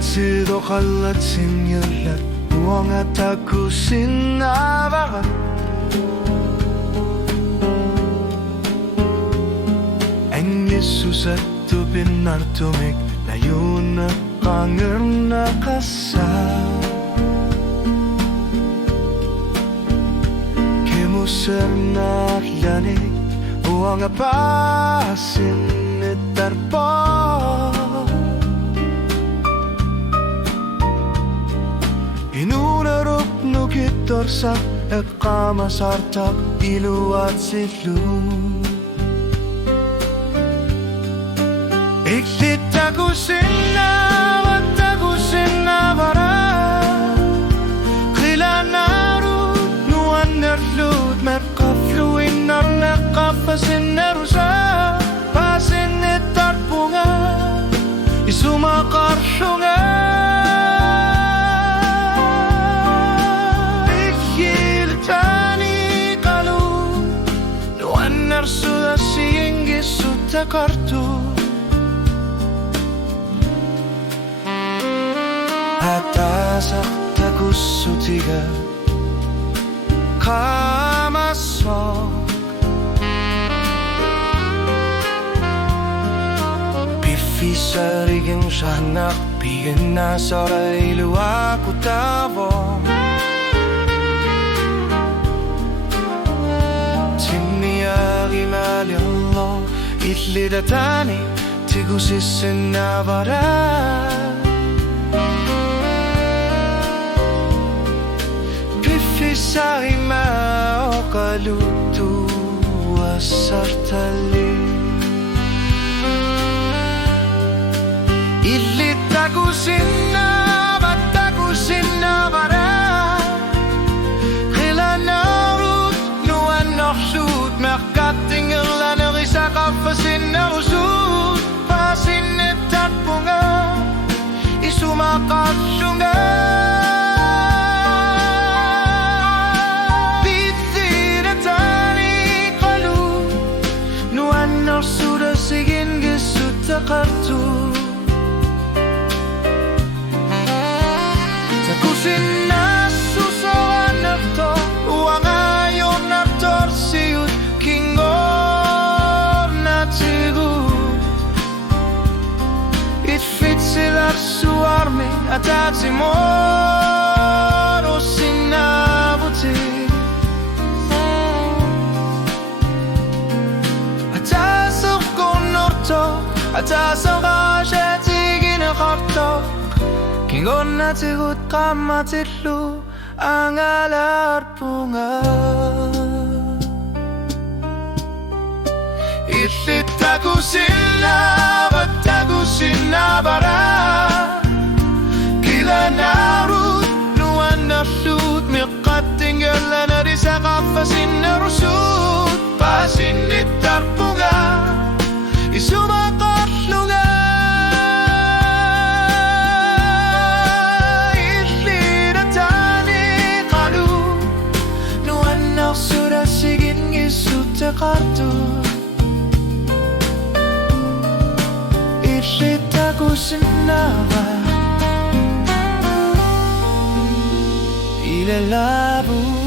Sido kallatsin yıllar Muanga takusin nabaga Ang Jesus at tupin nartumik Layo na kanger na kasal Kemuser na lanig Muanga pasin itarpa Inunarup nukitorsa Ekamasartak iluat silu Iklitakusin na Watakusin na bara Kilanarut Nuan nerlut Merkafluin nar nekafasin nerusa Pasin itarpunga Isumakar syunga Sudah singgi sudah kartu Atas aktaku sutiga Kamasok Bifi sariging sanak Bigyan na saray luwa ko tawong Allah itlidatani tigusisin navara Pifisay maukalutu asartali Itlitagusin na batagusin navara Kilanarut nuan noksut merkatingel Kafasin na usut Pasinit at bunga Isumakasyunga Bitinatani kalu Nuan sudah sigin gisuta kartu Takusin na susawan nafto Uang ayon naftor siyut kingo Silar suarme atati moro sinabuti Atasok konorto Atasok ashetigin karto Kingon natigut kamatitlu Ang alarpunga Itlitagusin na Batagusin na bara Kilanarut Nuan na flut Mikatinggalan na di sa kafasin na rusut Pasinit tarpunga Isumakatluga Itlidatani kalu Nuan na sudah sigin gisuta kartu Itlitagusin na ba Ilalabo